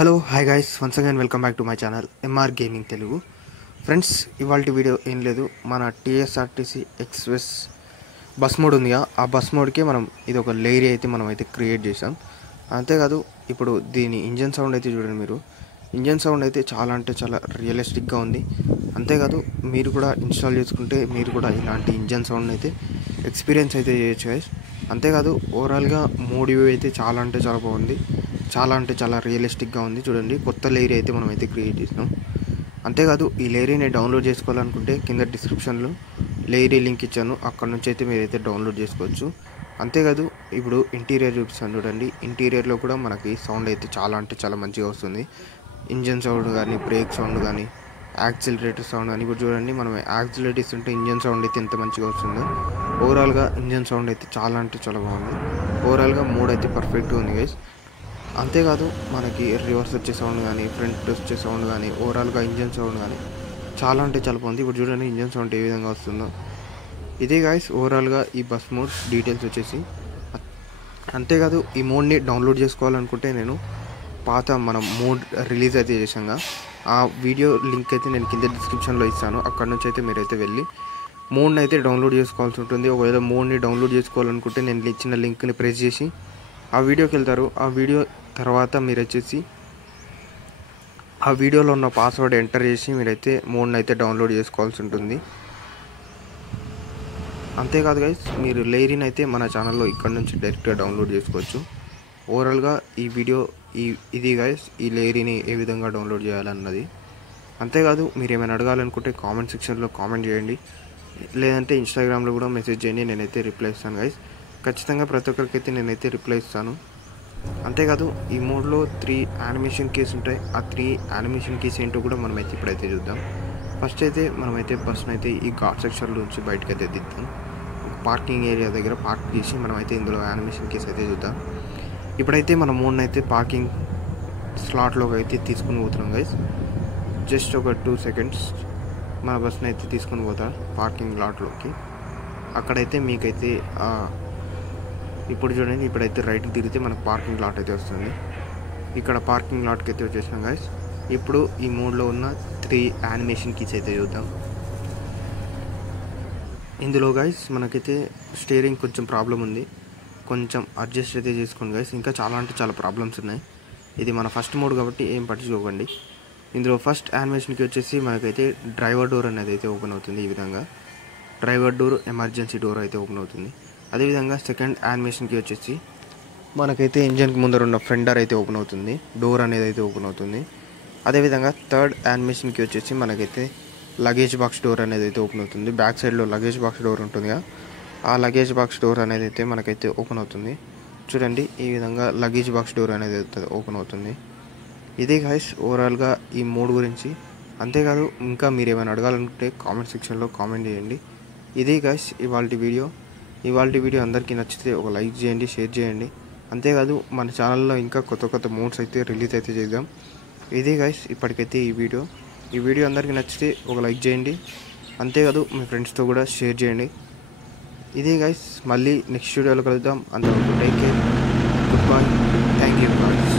Hello hi guys, once again welcome back to my channel MR gaming Telugu. Friends, ఇవాళ video ఏం లేదు, మన TSRTC express bus mode ఉందిగా, ఆ బస్ మోడ్కి మనం ఇది ఒక లేయర్ అయితే మనం అయితే క్రియేట్ చేసాం. అంతేకాదు ఇప్పుడు దీని ఇంజన్ సౌండ్ అయితే చూడండి మీరు. ఇంజన్ సౌండ్ అయితే చాలా అంటే చాలా రియలిస్టిక్గా ఉంది. అంతేకాదు మీరు కూడా ఇన్స్టాల్ చేసుకుంటే మీరు కూడా ఇలాంటి ఇంజన్ సౌండ్ అయితే ఎక్స్పీరియన్స్ అయితే చేయొచ్చు గైస్. అంతేకాదు ఓవరాల్గా మోడ్ వ్యూ అయితే చాలా అంటే చాలా బాగుంది, చాలా అంటే చాలా రియలిస్టిక్గా ఉంది. చూడండి, కొత్త లేయర్ అయితే మనం అయితే క్రియేట్ చేసినాం. అంతేకాదు ఈ లేయర్ని డౌన్లోడ్ చేసుకోవాలనుకుంటే కింద డిస్క్రిప్షన్లో లేయర్ లింక్ ఇచ్చాను, అక్కడ నుంచి అయితే మీరైతే డౌన్లోడ్ చేసుకోవచ్చు. అంతేకాదు ఇప్పుడు ఇంటీరియర్ చూపిస్తాను చూడండి. ఇంటీరియర్లో కూడా మనకి సౌండ్ అయితే చాలా అంటే చాలా మంచిగా వస్తుంది. ఇంజన్ సౌండ్ కానీ, బ్రేక్ సౌండ్ కానీ, యాక్సిలరేటర్ సౌండ్ కానీ. ఇప్పుడు చూడండి, మనం యాక్సిలరేట్ ఇస్తుంటే ఇంజన్ సౌండ్ అయితే ఎంత మంచిగా వస్తుందో. ఓవరాల్గా ఇంజన్ సౌండ్ అయితే చాలా అంటే చాలా బాగుంది. ఓవరాల్గా మోడ్ అయితే పర్ఫెక్ట్గా ఉంది గైస్. అంతేకాదు మనకి రివర్స్ వచ్చే సౌండ్ కానీ, ఫ్రంట్ వచ్చే సౌండ్ కానీ, ఓవరాల్గా ఇంజన్ సౌండ్ కానీ చాలా అంటే చాలా బాగుంది. ఇప్పుడు చూడండి ఇంజన్ సౌండ్ ఏ విధంగా వస్తుందో. ఇదే గాయస్ ఓవరాల్గా ఈ బస్ మోడ్ డీటెయిల్స్ వచ్చేసి. అంతేకాదు ఈ మోడ్ని డౌన్లోడ్ చేసుకోవాలనుకుంటే నేను పాత మనం మోడ్ రిలీజ్ అయితే చేసాంగా, ఆ వీడియో లింక్ అయితే నేను కింద డిస్క్రిప్షన్లో ఇస్తాను. అక్కడ నుంచి అయితే మీరైతే వెళ్ళి మోడ్ని అయితే డౌన్లోడ్ చేసుకోవాల్సి ఉంటుంది. ఒకవేళ మోడ్ని డౌన్లోడ్ చేసుకోవాలనుకుంటే నేను ఇచ్చిన లింక్ని ప్రెస్ చేసి ఆ వీడియోకి వెళ్తారు. ఆ వీడియో తర్వాత మీరు వచ్చేసి ఆ వీడియోలో ఉన్న పాస్వర్డ్ ఎంటర్ చేసి మీరైతే మోడ్ని అయితే డౌన్లోడ్ చేసుకోవాల్సి ఉంటుంది. అంతేకాదు గైస్, మీరు లేయర్ని అయితే మన ఛానల్లో ఇక్కడ నుంచి డైరెక్ట్గా డౌన్లోడ్ చేసుకోవచ్చు. ఓవరాల్గా ఈ వీడియో ఇది గైస్, ఈ లేయర్ని ఏ విధంగా డౌన్లోడ్ చేయాలన్నది. అంతేకాదు మీరు ఏమైనా అడగాలనుకుంటే కామెంట్ సెక్షన్లో కామెంట్ చేయండి, లేదంటే ఇన్స్టాగ్రామ్లో కూడా మెసేజ్ చేయండి, నేనైతే రిప్లై ఇస్తాను గైస్. ఖచ్చితంగా ప్రతి ఒక్కరికైతే నేనైతే రిప్లై ఇస్తాను. అంతేకాదు ఈ మోడ్లో 3 యానిమేషన్ కీస్ ఉంటాయి. ఆ 3 యానిమేషన్ కీస్ ఏంటో కూడా మనమైతే ఇప్పుడైతే చూద్దాం. ఫస్ట్ అయితే మనమైతే బస్సును అయితే ఈ ఘాట్ సెక్షన్లో నుంచి బయటకు అయితే దిద్దాం. పార్కింగ్ ఏరియా దగ్గర పార్క్ చేసి మనమైతే ఇందులో యానిమేషన్ కీస్ అయితే చూద్దాం. ఇప్పుడైతే మన మోడ్ని అయితే పార్కింగ్ స్లాట్లోకి అయితే తీసుకుని పోతున్నాం గైస్. జస్ట్ ఒక 2 సెకండ్స్ మన బస్సుని అయితే తీసుకుని పోతాం పార్కింగ్ లాట్లోకి. అక్కడైతే మీకైతే ఇప్పుడు చూడండి, ఇప్పుడైతే రైట్కి తిరిగితే మనకు పార్కింగ్ లాట్ అయితే వస్తుంది. ఇక్కడ పార్కింగ్ లాట్కి అయితే వచ్చేసినాం గైస్. ఇప్పుడు ఈ మోడ్లో ఉన్న 3 యానిమేషన్ కీస్ అయితే చూద్దాం. ఇందులో గైస్ మనకైతే స్టీరింగ్ కొంచెం ప్రాబ్లం ఉంది, కొంచెం అడ్జస్ట్ అయితే చేసుకోండి గైస్. ఇంకా చాలా అంటే చాలా ప్రాబ్లమ్స్ ఉన్నాయి. ఇది మన ఫస్ట్ మోడ్ కాబట్టి ఏం పట్టించుకోకండి. ఇందులో ఫస్ట్ యానిమేషన్కి వచ్చేసి మనకైతే డ్రైవర్ డోర్ అనేది అయితే ఓపెన్ అవుతుంది. ఈ విధంగా డ్రైవర్ డోర్, ఎమర్జెన్సీ డోర్ అయితే ఓపెన్ అవుతుంది. అదేవిధంగా సెకండ్ యానిమేషన్కి వచ్చేసి మనకైతే ఇంజన్కి ముందర ఉన్న ఫెండర్ అయితే ఓపెన్ అవుతుంది, డోర్ అనేది అయితే ఓపెన్ అవుతుంది. అదేవిధంగా థర్డ్ యానిమేషన్కి వచ్చేసి మనకైతే లగేజ్ బాక్స్ డోర్ అనేది అయితే ఓపెన్ అవుతుంది. బ్యాక్ సైడ్లో లగేజ్ బాక్స్ డోర్ ఉంటుందిగా, ఆ లగేజ్ బాక్స్ డోర్ అనేది అయితే మనకైతే ఓపెన్ అవుతుంది. చూడండి, ఈ విధంగా లగేజ్ బాక్స్ డోర్ అనేది అయితే ఓపెన్ అవుతుంది. ఇదే గైస్ ఓవరాల్గా ఈ మోడ్ గురించి. అంతేకాదు ఇంకా మీరు ఏమైనా అడగాలనుకుంటే కామెంట్ సెక్షన్లో కామెంట్ చేయండి. ఇదే గైస్ ఇవాళ వీడియో అందరికీ నచ్చితే ఒక లైక్ చేయండి, షేర్ చేయండి. అంతేకాదు మన ఛానల్లో ఇంకా కొత్త కొత్త మోడ్స్ అయితే రిలీజ్ అయితే చేద్దాం. ఇదే గైస్ ఇప్పటికైతే ఈ వీడియో అందరికీ నచ్చితే ఒక లైక్ చేయండి. అంతేకాదు మీ ఫ్రెండ్స్తో కూడా షేర్ చేయండి. ఇదే గైస్, మళ్ళీ నెక్స్ట్ వీడియోలో కలుద్దాం. అంతవరకు take care, good bye, thank you guys.